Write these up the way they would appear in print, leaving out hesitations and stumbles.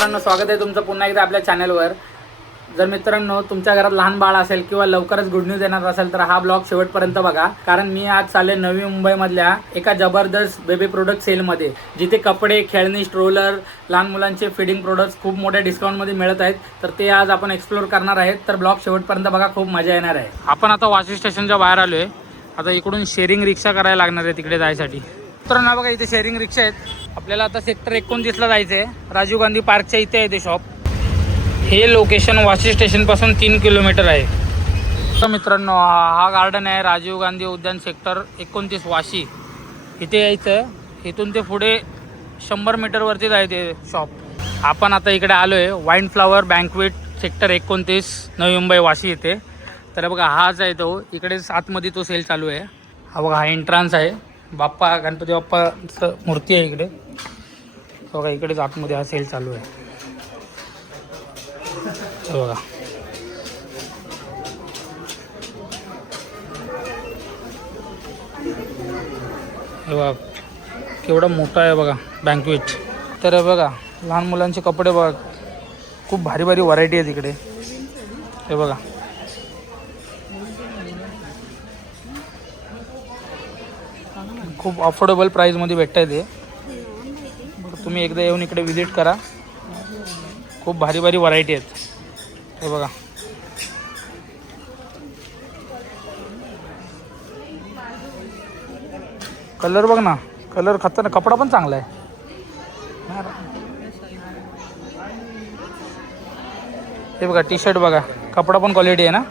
मित्रांनो, स्वागत आहे तुमचं पुन्हा एकदा आपल्या चॅनलवर। जर मित्रांनो तुमच्या घरात लहान बाळ असेल किंवा लवकरच गुड न्यूज येणार असेल तर हा ब्लॉग शेवटपर्यंत बघा, कारण मी आज चालले नवी मुंबईमधल्या एका जबरदस्त बेबी प्रोडक्ट सेलमध्ये, जिथे कपडे, खेळणी, स्ट्रोलर, लहान मुलांचे फीडिंग प्रोडक्ट्स खूप मोठ्या डिस्काउंटमध्ये मिळत आहेत। तर ते आज आपण एक्सप्लोर करणार आहेत। तर ब्लॉग शेवटपर्यंत बघा, खूप मजा येणार आहे। आपण आता वाशी स्टेशनच्या बाहेर आलोय। आता इकडून शेअरिंग रिक्षा करायला लागणार आहे तिकडे जायसाठी। मित्रांनो बघा, इथे शेअरिंग रिक्षा आहेत। आपल्याला आता सेक्टर 29 ला जायचं आहे। राजीव गांधी पार्कच्या इथे आहे ते शॉप। हे लोकेशन वाशी स्टेशन पासून 3 किलोमीटर आहे। तर मित्रांनो, हा गार्डन आहे राजीव गांधी उद्यान सेक्टर 29 वाशी। इथे यायचं, इथून ते पुढे 100 मीटर वरती जायचे शॉप। आपण आता इकडे आलोय wine flower banquet sector 29 Navi Mumbai Vashi इथे। तर बघा, हाच आहे तो। इकडेच आतमध्ये तो सेल चालू आहे। हा बघा, हा एंट्रन्स आहे। बाप्पा, गणपती बाप्पाचं मूर्ती आहे इकडे। बघा, इकडेच आतमध्ये हा सेल चालू आहे। बघा, हे बघा केवढा मोठा आहे बघा बँकवेट। तर हे बघा, लहान मुलांचे कपडे बघा, खूप भारी भारी व्हरायटी आहे तिकडे। हे बघा, खूप अफोर्डेबल प्राईजमध्ये भेटत आहे ते। तुम्ही एकदा येऊन इकडे विजिट करा, खूप भारी भारी व्हरायटी आहेत। हे बघा, कलर बघ ना, कलर खतरनाक, कपडा पण चांगला आहे। हे बघा, टी शर्ट बघा, कपडा पण क्वालिटी आहे ना।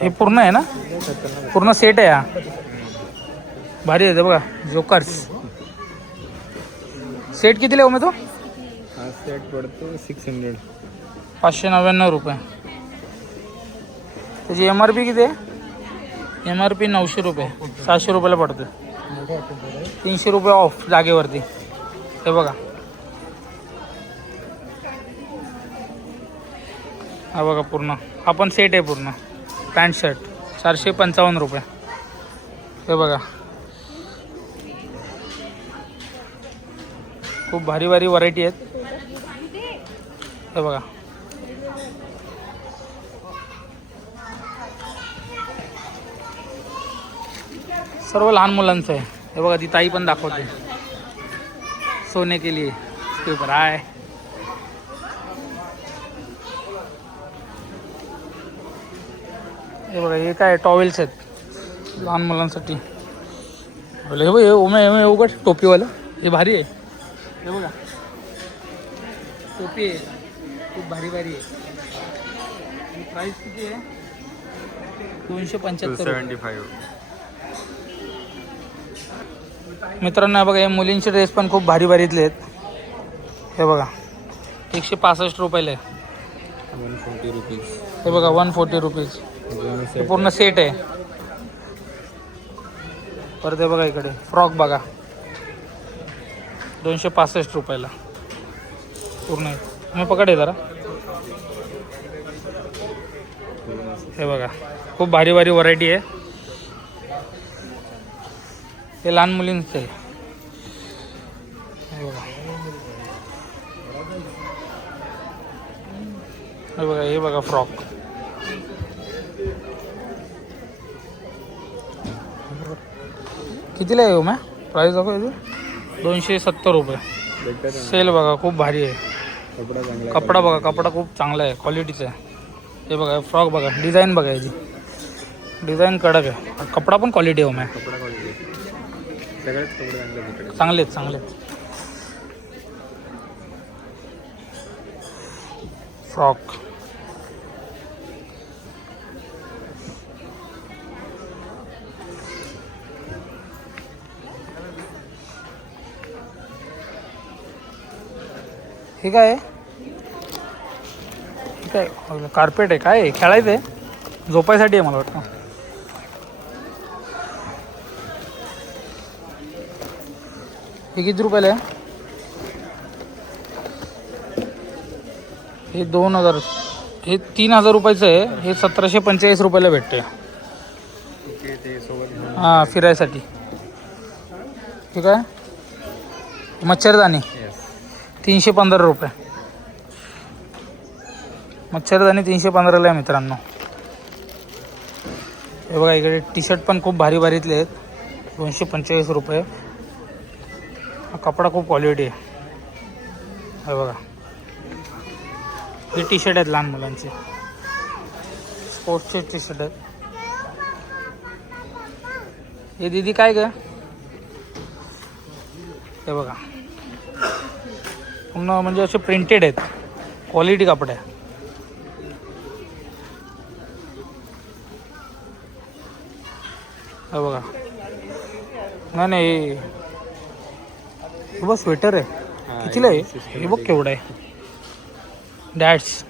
हे पूर्ण आहे ना, पूर्ण सेट आहे हा। भारी आहे बघा, जोकर्स सेट कितीला आहे तो? हा सेट पडतो 600, 599 रुपये। त्याची MRP किती आहे? MRP 900 रुपये, 700 रुपयाला पडतो। 300 रुपये ऑफ जागेवरती। हे बघा, हा बघा पूर्ण, हा पण सेट आहे पूर्ण, पॅन्ट शर्ट 455 रुपये। हे बघा, खूप भारी भारी व्हरायटी आहेत। हे बघा, सर्व लहान मुलांचं आहे। हे बघा, ती ताई पण दाखवते सोने के लिए इसके ऊपर आहे। हे बघा, हे काय टॉवेल्स आहेत लहान मुलांसाठी। हे बघ, हे उमे उघड टोपीवालं, हे भारी आहे। हे बघा, टोपी आहे, खूप भारी भारी आहे। प्राइस किती आहे? 275। मित्रांनो बघा, हे मुलींचे ड्रेस पण खूप भारी भारीतले आहेत। हे बघा, 165 रुपयाला आहे। 140 रुपीज। हे बघा, 140 रुपीज। हे पूर्ण सेट आहे। परत हे बघा, इकडे फ्रॉक बघा, 265 रुपयाला पूर्ण आहे। मी पकडे जरा। हे बघा, खूप भारी भारी व्हरायटी आहे। हे लहान मुलींचं आहे। हे बघा, हे बघा, हे बघा फ्रॉक। कितीला आहे हो मॅ? प्राईस बघा, 270 रुपये। सेल बघा, खूप भारी आहे। कपडा बघा, कपडा खूप चांगला आहे, क्वालिटीचा आहे। हे बघा, फ्रॉक बघा, डिझाईन बघा, याची डिझाईन कडक आहे, कपडा पण क्वालिटी आहे हो मॅ। चांगले चांगले फ्रॉक। हे काय आहे? हे काय कार्पेट आहे? काय आहे? खेळायचं आहे, झोपायसाठी आहे मला वाटतं। हे किती रुपयाला आहे? हे 2000, हे 3000 रुपयाचं आहे। हे 1745 रुपयाला भेटते। हां, फिरायसाठी। ठीक आहे, मच्छरदाणी येस 315 रुपये. मच्छरदाणी 315ला आहे मित्रांनो. हे बघा इकडे टी शर्ट पण खूप भारी भारीतले आहेत. 245 रुपये. हा कपडा खूप क्वालिटी आहे. हे बघा हे टी शर्ट आहेत लहान मुलांचे. स्पोर्ट्सचे टी शर्ट आहेत. हे दीदी काय ग? हे बघा पूर्ण म्हणजे असे प्रिंटेड आहेत. क्वालिटी कपडे. हे बघा नाही नाही हे बघ स्वेटर आहे. कितीला आहे हे बघ केवढं आहे. डॅट्स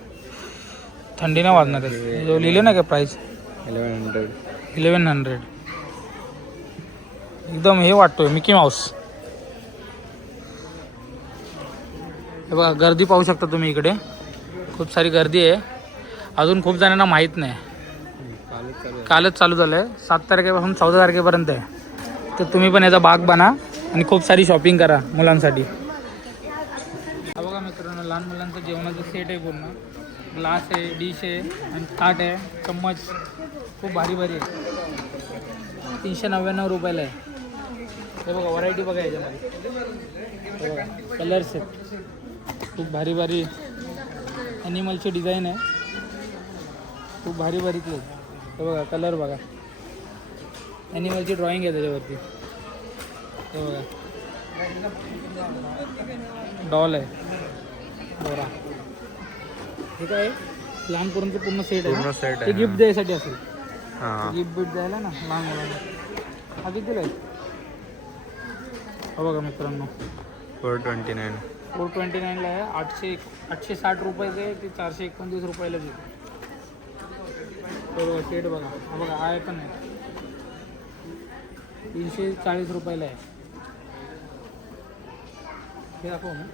थंडी नाही वाजणार आहे. जो लिहिलं ना का प्राईस 1100 एकदम हे वाटतोय मिकी माऊस. हे बघा गर्दी पाहू शकता तुम्ही इकडे. खूप सारी गर्दी आहे. अजून खूप जणांना माहीत नाही. कालच चालू झालं आहे. 7 तारखेपासून 14 तारखेपर्यंत आहे. तर तुम्ही पण याचा भाग बना आणि खूप सारी शॉपिंग करा मुलांसाठी. हा बघा मित्रांनो लहान मुलांचं जेवणाचं सेट आहे. पूर्ण ग्लास आहे, डिश आहे आणि ताट आहे, चम्मच. खूप भारी भारी आहे. 399 रुपयाला आहे. हे बघा व्हरायटी बघा याच्यामध्ये. हे बघा कलर्स आहेत. खूप भारी भारी ॲनिमलची डिझाईन आहे. खूप भारी भारीतले आहेत. हे बघा कलर बघा. ॲनिमलची ड्रॉइंग आहे त्याच्यावरती. हे बघा डॉल आहे. बघा हे काय आहे? लहान पोरांचं पूर्ण सेट आहे. पूर्ण सेट ते आहे. गिफ्ट द्यायसाठी असेल. हां गिफ्ट बिफ्ट द्यायला ना लहान मुलांना. हा कितीला आहे? हा बघा मित्रांनो 429 429ला आहे. 860 रुपयाचं आहे. ते 429 रुपयाला देतो. बरोबर सेट बघा. हा बघा आहे पण आहे 340 रुपयाला आहे. हे दाखव ना.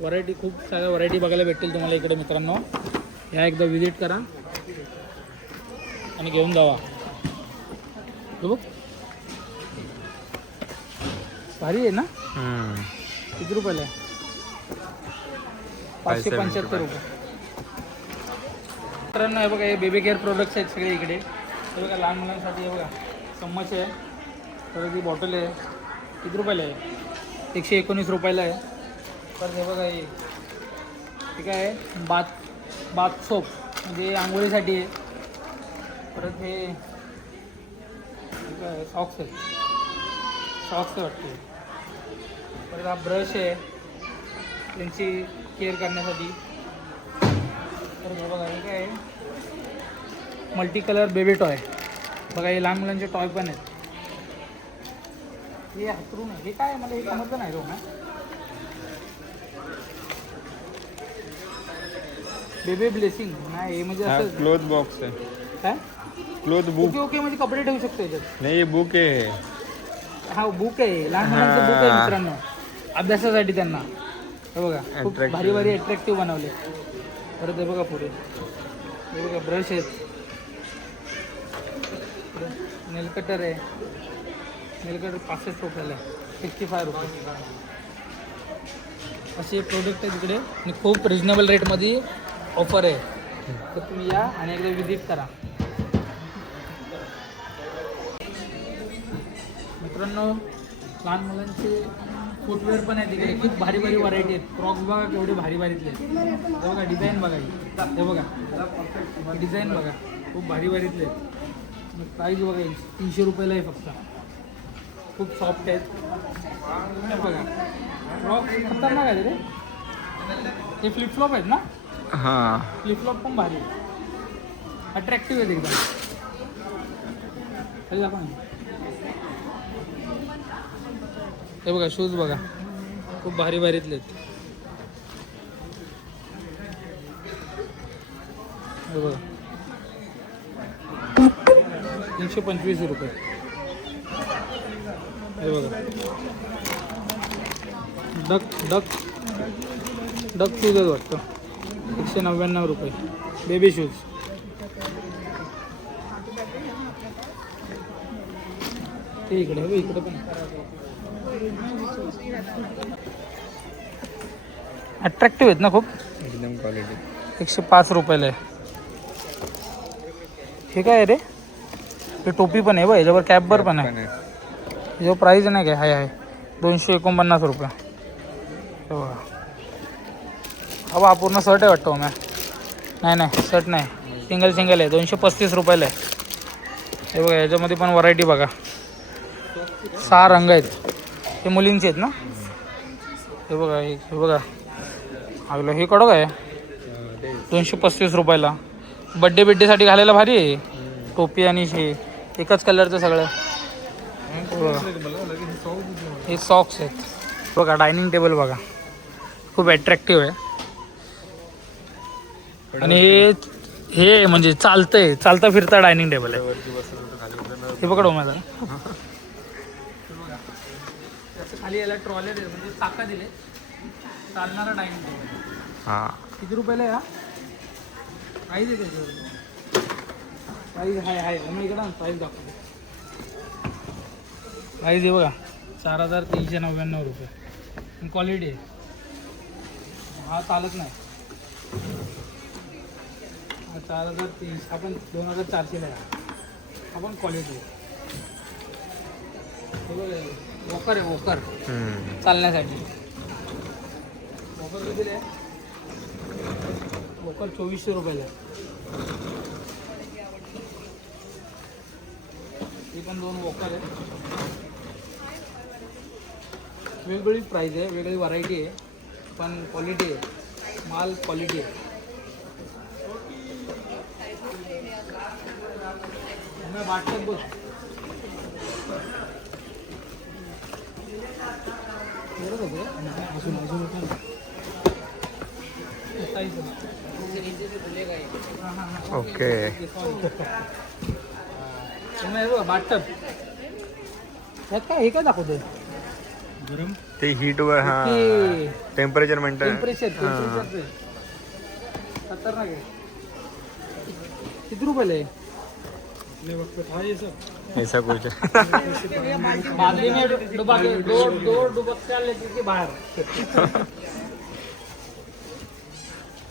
व्हरायटी खूप साऱ्या व्हरायटी बघायला भेटतील तुम्हाला इकडे मित्रांनो. या एकदा विजिट करा आणि घेऊन जावा. बघ भारी आहे ना. किती रुपयाला आहे? 575 रुपये. मित्रांनो हे बघा हे बेबी केअर प्रोडक्ट्स आहेत सगळे इकडे. हे बघा लहान मुलांसाठी. हे बघा चम्मच आहे. परत ही बॉटल आहे. किती रुपयाला आहे? 119 रुपयाला आहे. परत हे बघा हे काय आहे बाथ सोप म्हणजे आंघोळीसाठी आहे. परत हे सॉक्स आहे. सॉक्स वाटते. परत हा ब्रश आहे त्यांची केअर करण्यासाठी. तर बघा हे काय आहे मल्टी कलर बेबी टॉय. बघा हे लहान मुलांचे टॉय पण आहेत. हे हातरून हे काय मला हे समजलं नाही. ना बेबी ब्लेसिंग नाही हे म्हणजे असं क्लोथ बॉक्स आहे. काय क्लोथ बुक. ओके ओके म्हणजे कपडे ठेवू शकतो याच्यात. नाही बुक आहे. हा बुक आहे. लहान मुलांचं बुक आहे मित्रांनो अभ्यासासाठी त्यांना. हे बघा खूप भारी भारी अट्रॅक्टिव्ह बनवले. परत हे बघा पुढे हे बघा ब्रश आहेत. नेलकटर आहे. नेलकटर 65 रुपयाला आहे. 65 रुपये. असे प्रोडक्ट आहे तिकडे आणि खूप रिजनेबल रेटमध्ये ऑफर आहे. तर तुम्ही या आणि एकदा विजिट करा मित्रांनो. लहान मुलांचे फुटवेअर पण आहे तिकडे. खूप भारी भारी व्हरायटी आहेत. क्रॉक्स बघा केवढे भारी भारीतले आहेत. हे बघा डिझाईन बघा. हे बघा डिझाईन बघा खूप भारी भारीतले आहेत. प्राईस बघा 300 रुपयाला आहे फक्त. खूप सॉफ्ट आहेत. हे बघा क्रॉक्स खतरनाक आहे रे. हे फ्लिपफ्लॉप आहेत ना. हां फ्लिपफ्लॉप पण भारी आहे. अट्रॅक्टिव्ह आहेत एकदम. हे दाखवा ना. हे बघा शूज बघा खूप भारी भारीतले आहेत. हे बघा 325 रुपये. हे बघा डक शूज आहेत वाटतं. 199 रुपये बेबी शूज. ते इकडे पण अट्रॅक्टिव्ह आहेत ना खूप. एकदम क्वालिटी. 105 रुपयाला आहे. हे काय आहे रे? हे टोपी पण आहे बघ, याच्यावर कॅपवर पण आहे. याच्यावर प्राईज नाही काय, हाय 249 रुपये. हे बघा. हा पूर्ण शर्ट आहे वाटतो मॅ. नाही शर्ट नाही, सिंगल आहे. 235 रुपयाला आहे. हे बघा, याच्यामध्ये पण व्हरायटी बघा. 6 रंग आहेत. हे मुलींचे आहेत ना. हे बघा आगलं हे कडक आहे. 235 रुपयाला. बिड्डेसाठी घालायला भारी आहे. टोपी आणि हे एकच कलरचं सगळं. हे सॉक्स आहेत बघा. डायनिंग टेबल बघा, खूप अट्रॅक्टिव्ह आहे. आणि हे म्हणजे चालता फिरता डायनिंग टेबल आहे. हे पकडो माझा. खाली याला ट्रॉले म्हणजे चाका दिले, चालणारा डायनिंग टेबल. हा. किती रुपयाला आहे हा? प्राईज आहे त्याच्यावर. प्राईज हाय मग इकडं प्राईज दाखवतो. प्राईज आहे बघा 4399 रुपये. क्वालिटी आहे. हा चालत नाही. हा 4300. आपण 2400 आहे. हा पण क्वालिटी आहे. वॉकर आहे, वॉकर चालण्यासाठी. वॉकर किती आहे? वॉकर 2400 रुपयाला आहे. ही पण 2 वॉकर आहे. वेगवेगळी प्राईज आहे, वेगळी व्हरायटी आहे, पण क्वालिटी आहे. माल क्वालिटी आहे. वाटतं बघ. ओके. बाटप यात काय, हे काय दाखवतोय? ते हीट वर. हा, टेम्परेचर म्हणतात. टेम्परेचर खतरनाक आहे. किती रुपयाला आहे? ऐसा कुछ. बादली में डुबा के दो डुबक्या लेके के बाहेर.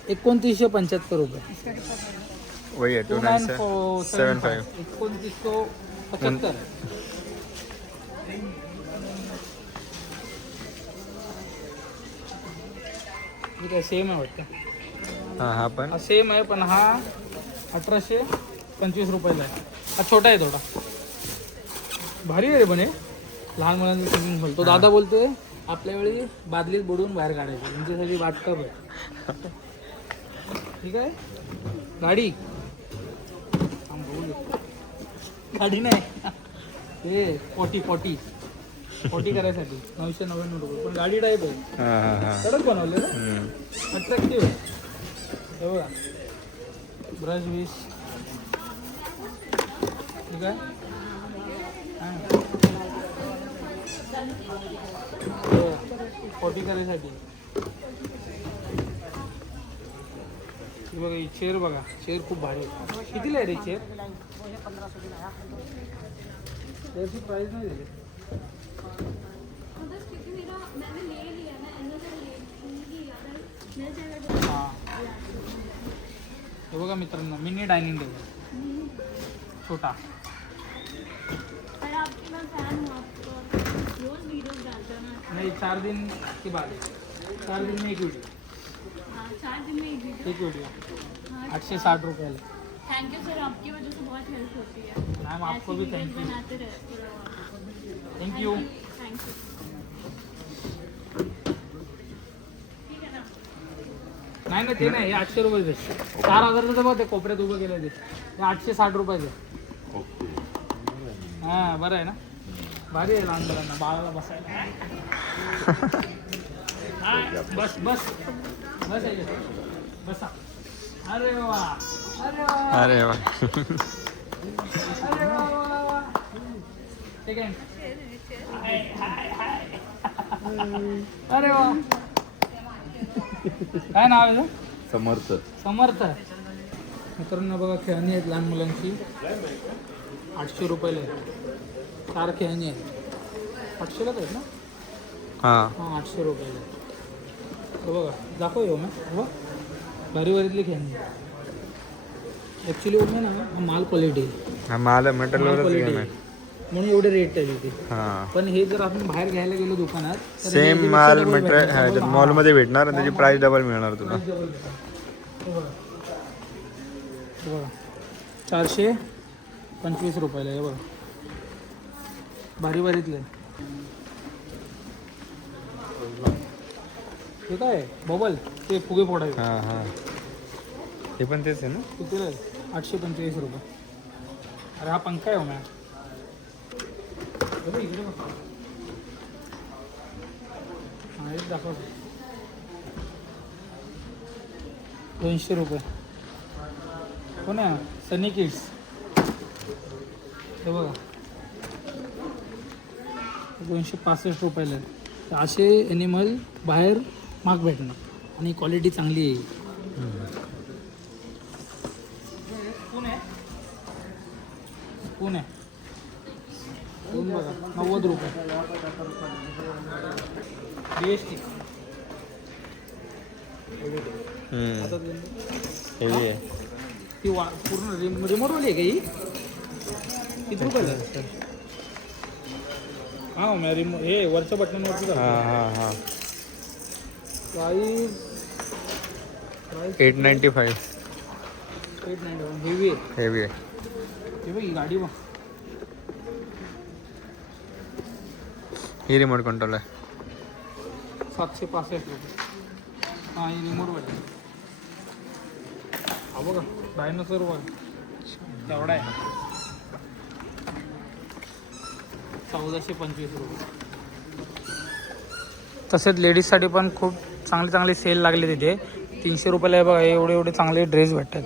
2975 रुपये. वही है 2975. 2975. ठीक आहे, सेम आहे वाटतं. हा पण हा सेम आहे, पण हा 1825 रुपयाला आहे. हा छोटा आहे थोडा. भारी आहे रे पण हे. लहान मुलांचं स्विमिंग पूल. तो दादा बोलतोय आपल्या वेळी बादलीत बुडवून बाहेर काढायचं, तुमच्यासाठी वाटकप आहे. ठीक आहे. गाडी नाही, हे पोटी करायसाठी 999 रुपये. पण गाडी टाईप आहे. कडक बनवले ना, अट्रॅक्टिव्ह आहे. हे बघा, ब्रश विश. ठीक आहे. पोटी करायसाठी. बघा ही चेअर बघा. चेअर खूप भारी आहे. कितीला आहे रे चेअर? चेअरची प्राईस नाही दिली. हां, हे बघा मित्रांनो, मिनी डायनिंग टेबल छोटा. नहीं 4 दिन के बाद, 4 दिन में एक वीडियो. 4 दिन में एक वीडियो 860 रुपये. थैंक यू सर, आपकी वजह से बहुत हेल्प होती है. मैम आपको भी थैंक यू. बनाते रहे. Thank you. Thank you. नाही ते नाही, हे 800 रुपये. 4000चं बघ ते कोपऱ्यात उभं केलं ते. 860 रुपयाचं. हां, बरं आहे ना. भारी आहे लहान मुलांना, बाळाला बसायला. बस बसा. अरे वा. अरे वा. सेकंड. अरे वा. काय नाव आहे? समर्थ. मित्रांनो बघा, खेळणी आहेत लहान मुलांची. 800 रुपयाला आहे. 4 खेळणी आहेत. 800लाच आहेत ना. हां हा 800 रुपयाला. हे बघा दाखव येऊ मग हो भारी भारीतली खेळणी. ॲक्च्युली ना हा माल क्वालिटी आहे, हा माल मटेरियलवरच क्वालिटी गेम आहे आहे. म्हणून एवढे रेट आहे तिथे. हां पण हे जर आपण बाहेर घ्यायला गेलो दुकानात तर सेम हे माल double मटेरियल भेटणार. double, मॉलमध्ये भेटणार आणि त्याची प्राइस डबल मिळणार तुला. price double भेटणार. हे बघा. हे बघा 425 रुपयाला. हे बघा भारी भारीतले. हे काय बबल ते फुगे फोडायचे. हां हां हे पण तेच आहे ना. कितीला आहे? 825 रुपये. अरे हा पंखा आहे हो मॅम. इकडे बघ. हा एक दाखव. 200 रुपये. कोण आहे सनी किड्स. हे बघा 265 रुपयाला आहे. असे ॲनिमल बाहेर महाग भेटणार आणि क्वालिटी चांगली आहे. कोण आहे कोण आहे कोण बघा 90 रुपये. BST हेवी आहे. ती पूर्ण रिमोटवाली आहे का ही? किती रुपयाला आहे? हां मॅ रिमोट हे वरच्या बटनवरती हां हां हां प्राईस 895 891. हेवी आहे. हेवी आहे. हे बघ ही गाडी बघ. ही रिमोट कंट्रोल आहे. 765 रुपये. हां ही रिमोटवाली. हा बघा डायनोसॉर बघ तेवढा आहे. 1425 रुपये. तसेच लेडीजसाठी पण खूप चांगले चांगले सेल लागले तिथे. 300 रुपयाला. हे बघा एवढे एवढे चांगले ड्रेस भेटतात.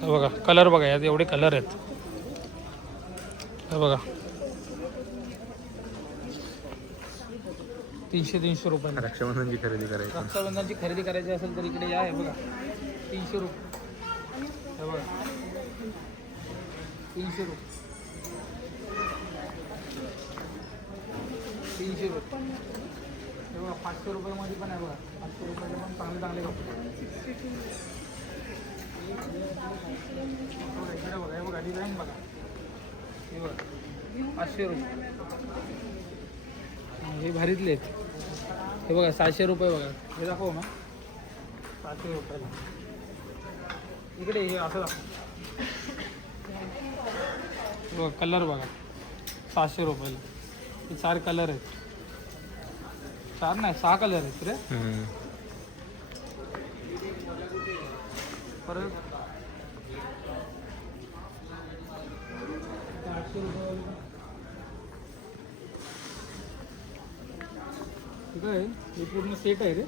हे बघा कलर बघा यात एवढे कलर आहेत. हे बघा 300 रुपये. रक्षाबंधनची खरेदी करायची. रक्षाबंधनची खरेदी करायची असेल तर इकडे या. हे बघा 300 रुपये. हे बघा 300 रुपये. 300 रुपये. हे बघा 500 रुपयामध्ये पण आहे. बघा 500 रुपयाला पण चांगले चांगले कपडे. इकडे बघा. हे बघा डिझाईन बघा. हे बघा 500 रुपये. हे भारीतले आहेत. हे बघा 600 रुपये. बघा हे दाखव ना 700 रुपयाला. इकडे हे असं दाखव. हे बघा कलर बघा 700 रुपयाला. हे 4 कलर आहेत. 4 नाही 6 कलर आहेत रे. परत 800 रुपये. ठीक आहे हे पूर्ण सेट आहे रे.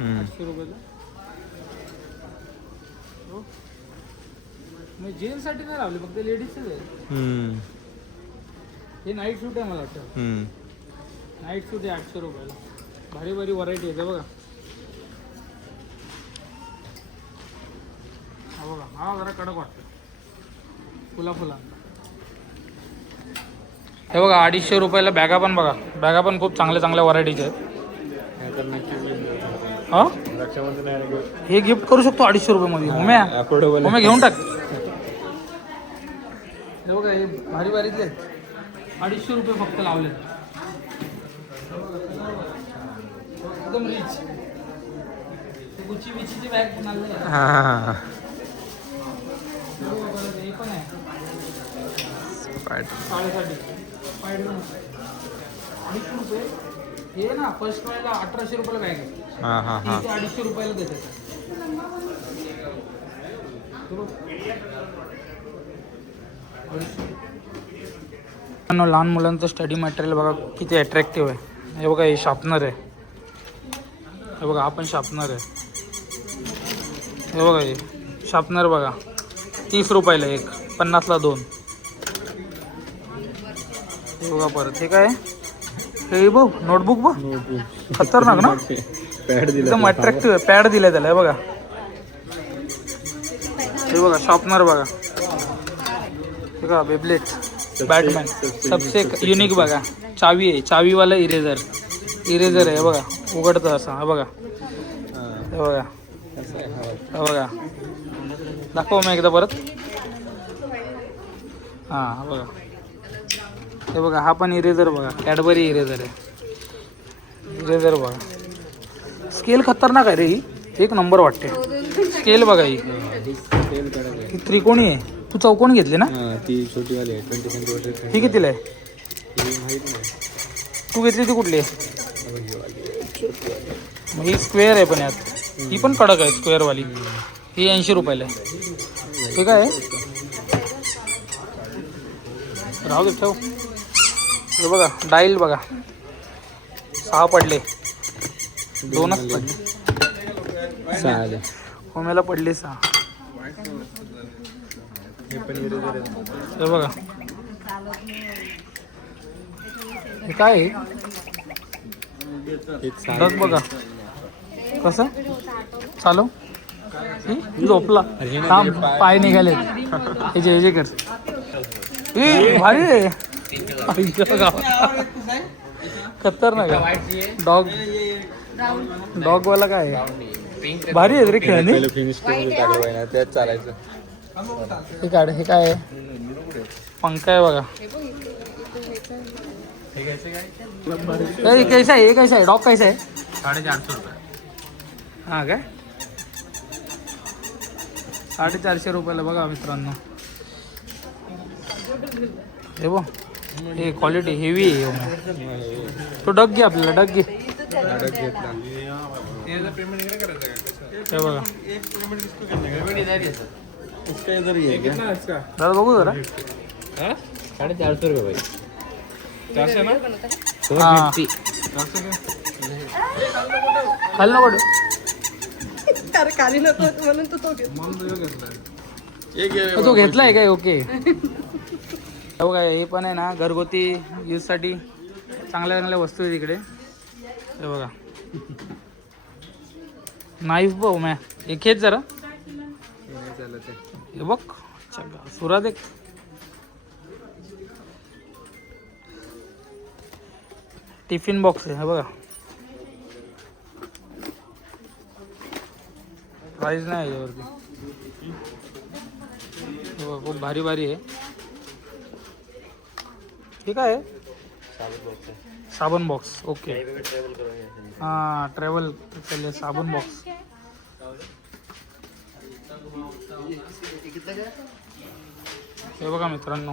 800 रुपयाला. हो मग जेंट्ससाठी नाही लावले फक्त लेडीजच आहे. हे नाईट सूट आहे मला वाटतं. नाईट सूट आहे 800 रुपयाला. भारी भारी व्हरायटी आहे बघा. हा बघा हा जरा कडक वाटतं फुला. हे बघा 250 रुपयाला बॅगा पण बघा. बॅगा पण खूप चांगल्या चांगल्या व्हरायटीचे आहेत. हा हे गिफ्ट करू शकतो 250 रुपयामध्ये. होम्या घेऊन टाक. हे बघा हे भारी भारीतले 250 रुपये फक्त लावले. एकदम रिच. गुची बिचीची बॅग पण आले. हे पण आहे शाळेसाठी. 250 रुपये. हे ना फर्स्ट वेळेला 1800 रुपयाला बॅग आहे. 250 रुपयाला देतात. लहान मुलांचं स्टडी मटेरियल बघा किती अट्रॅक्टिव्ह आहे. हे बघा हे शार्पनर आहे. हे बघा हा पण शार्पनर आहे. हे बघा हे शार्पनर बघा 30 रुपयाला एक, 50ला 2. हे बघा परत हे काय हे बघ नोटबुक बघ खतरनाक ना. एकदम अट्रॅक्टिव्ह आहे. पॅड दिलाय त्याला. हे बघा हे बघा शॉर्पनर बघा. हे बघा बेब्लेट बॅटमॅन सबसे युनिक बघा. चावी आहे चावीवाला इरेझर. इरेझर आहे बघा, उघडतं असं. हा बघा, हे बघा, हे बघा, दाखव मग एकदा परत. हां बघा, हे बघा, हा पण इरेझर बघा, कॅडबरी इरेझर आहे. इरेझर बघा, स्केल खतरनाक आहे रे ही, एक नंबर वाटते. स्केल बघा ही त्रिकोणी आहे. तू चौकोन घेतली ना? ती छोटी वाली आहे 20 सेंटीमीटर. ही कितीला आहे? माहित नाही. तू घेतली ती कुठली आहे? मग ही स्क्वेअर आहे पण यात, ही पण कडक आहे स्क्वेअरवाली. ही 80 रुपयाला आहे. हे काय आहे? राहू दे, ठेव. हे बघा, डाईल बघा, 6 पडले, 2च पडले. 6 आले. होमेला पडले 6. हे पण इरेझर आहे. हे बघा, हे काय आहे? डग बघा कसं चालव. झोपला, थांब, पाय निघाले. हे कर, भारी आहे. खतरनाक आहे. डॉगवाला काय आहे? भारी आहे रे खेळणी. पहिलं फिनिश करून टाकलं ना, त्यात चालायचं. हे काढ, हे काय आहे? पंखा आहे बघा. कैसा आहे? कैसा आहे डॉग? कैसा आहे? 450 रुपये. हां काय, 450 रुपयाला बघा मित्रांनो. हे बघ, हे क्वालिटी हेवी आहे. तो डग घे, आपल्याला डग घे. हे बघा, दादा बघू जरा. 450 रुपये भाई. 400 ना? हां, खाली नको ठेवू. खाली नको म्हणून तो तो घेतलाय काय? ओके. हो काय, हे पण आहे ना घरगुती यूजसाठी चांगल्या चांगल्या वस्तू आहे तिकडे. हे बघा, नाईफ बघ मॅ, एक हेच जरा. हे बघ, सुरात एक. टिफिन बॉक्स आहे. हे बघा, प्राईज नाही याच्यावरती. खूप भारी भारी आहे. ठीक आहे, साबण बॉक्स. ओके, हां, ट्रॅव्हल केले साबण बॉक्स. हे बघा मित्रांनो,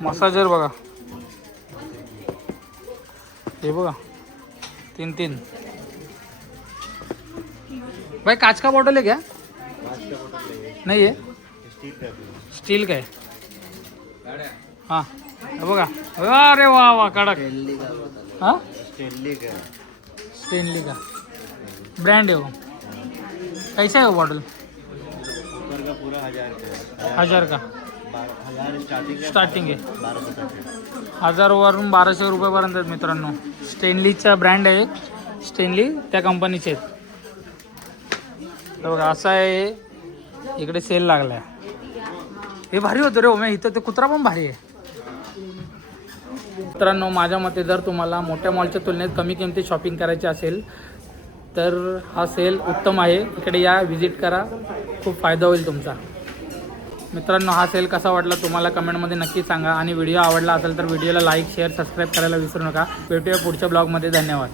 मसाजर बघा. हे बघा, 3 भाई. काच का बॉटल आहे क्या? नाही आहे, स्टील काय? हां, हे बघा. अरे वा वा, कडक. हां, स्टेनली का ब्रँड आहे वो. कैसा है वो बॉटल? पूरा 1000 का स्टार्टिंग आहे. 1000 वरून 1200 रुपयापर्यंत आहेत मित्रांनो. स्टेनलीचा ब्रँड आहे, स्टेनली त्या कंपनीचे आहेत. बघा, असं आहे. इकडे सेल लागलाय. हे भारी होतं रे ओम्या, इथं ते कुत्रा पण भारी आहे. मित्रांनो, माझ्या मते जर तुम्हाला मोठ्या मॉलच्या तुलनेत कमी किमतीत शॉपिंग करायची असेल तर हा सेल उत्तम आहे. इकडे या, व्हिजिट करा, खूप फायदा होईल तुमचा. मित्रांनो, हा सेल कसा वाटला तुम्हाला कमेंटमध्ये नक्की सांगा. आणि व्हिडिओ आवडला असेल तर व्हिडिओला लाईक, शेअर, सबस्क्राईब करायला विसरू नका. भेटूया पुढच्या ब्लॉगमध्ये. धन्यवाद.